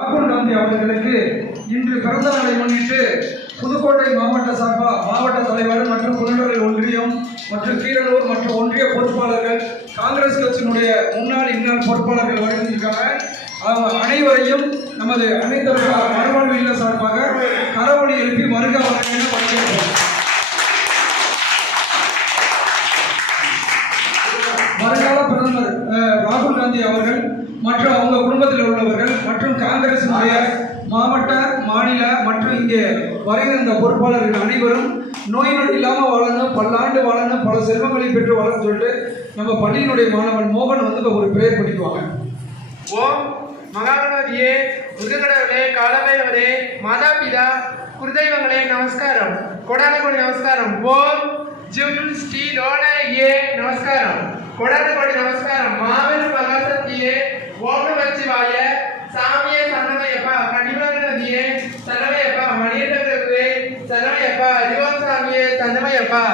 ராகுல் காந்தி அவர்களுக்கு இன்று பிறந்த நாளை முன்னிட்டு புதுக்கோட்டை மாவட்ட தலைவர் மற்றும் குழந்தைகள் ஒன்றியம் மற்றும் கீரனூர் மற்றும் ஒன்றிய பொறுப்பாளர்கள் காங்கிரஸ் கட்சியினுடைய முன்னாள் இந்நாள் பொறுப்பாளர்கள் வருகின்றனர். அனைவரையும் நமது அனைத்து மறுவாழ்வு இல்ல சார்பாக கரவொலி எழுப்பி வருக வருக என வரவேற்கிறோம். வருங்கால பிரதமர் ராகுல் காந்தி அவர்கள் மற்றும் அவங்க குடும்பத்தில் உள்ளவர்கள் மற்றும் காங்கிரசினுடைய மாவட்ட மாநில மற்றும் இங்கே வருகின்ற பொறுப்பாளர்கள் அனைவரும் நோய் நொடி இல்லாமல் வாழணும், பல்லாண்டு வாழணும், பல செல்வங்களை பெற்று வாழணும்னு சொல்லிட்டு நம்ம பள்ளியினுடைய மாணவன் மோகன் வந்து ஒரு பிரேயர் படிக்குவாங்க. ஓம் மகாகணபதியே, முருககடவுளே, காலபைரவரே, மாதாபிதா, குருதெய்வங்களே நமஸ்காரம், கோடானகோடி நமஸ்காரம். ஓம் ஜும் ஸ்ரீ ரோணையே நமஸ்காரம், கோடானகோடி நமஸ்காரம். மாபெரும் மகாசக்தியே, ஓம் நமச்சிவாய, சாமியே சரணமையப்பா, கனிமலர் நதியே சரணமையப்பா, மணியண்டே சரணமையப்பா, அறிவோம் சாமியே சரணமையப்பா.